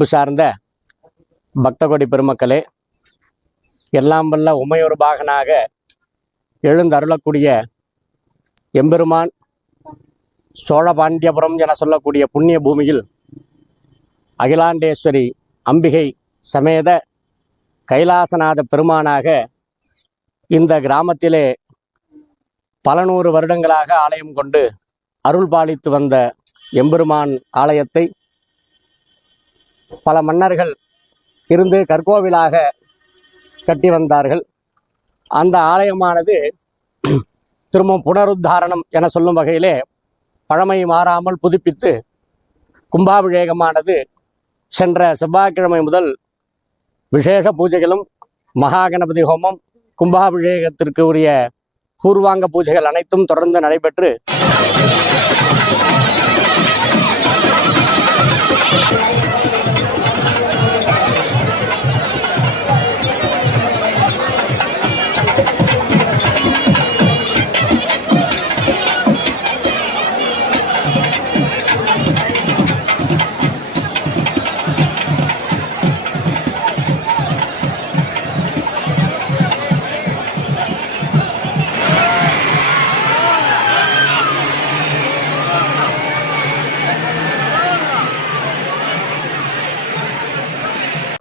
அன்பு சார்ந்த பக்தகோடி பெருமக்களே, எல்லாம் வல்ல உமையொரு பாகனாக எழுந்தருளக்கூடிய எம்பெருமான் சோழபாண்டியபுரம் என சொல்லக்கூடிய புண்ணிய பூமியில் அகிலாண்டேஸ்வரி அம்பிகை சமேத கைலாசநாத பெருமானாக இந்த கிராமத்திலே பல நூறு வருடங்களாக ஆலயம் கொண்டு அருள் பாலித்து வந்த எம்பெருமான் ஆலயத்தை பல மன்னர்கள் இருந்து கற்கோவிலாக கட்டி வந்தார்கள். அந்த ஆலயமானது திரும்பவும் புனருத்தாரணம் என சொல்லும் வகையிலே பழமை மாறாமல் புதுப்பித்து கும்பாபிஷேகமானது சென்ற செவ்வாய்க்கிழமை முதல் விசேஷ பூஜைகளும் மகாகணபதி ஹோமம் கும்பாபிஷேகத்திற்கு உரிய பூர்வாங்க பூஜைகள் அனைத்தும் தொடர்ந்து நடைபெற்று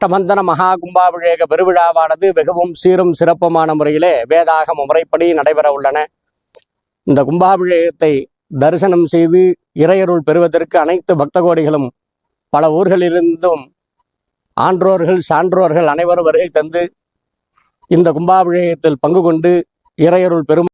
அஷ்டமந்தன மகா கும்பாபிஷேக பெருவிழாவானது மிகவும் சீரும் சிறப்புமான முறையிலே வேதாகம முறைப்படி நடைபெற உள்ளன. இந்த கும்பாபிஷேகத்தை தரிசனம் செய்து இறையருள் பெறுவதற்கு அனைத்து பக்த கோடிகளும் பல ஊர்களிலிருந்தும் ஆன்றோர்கள் சான்றோர்கள் அனைவரும் வருகை தந்து இந்த கும்பாபிஷேகத்தில் பங்கு கொண்டு இறையருள் பெறும்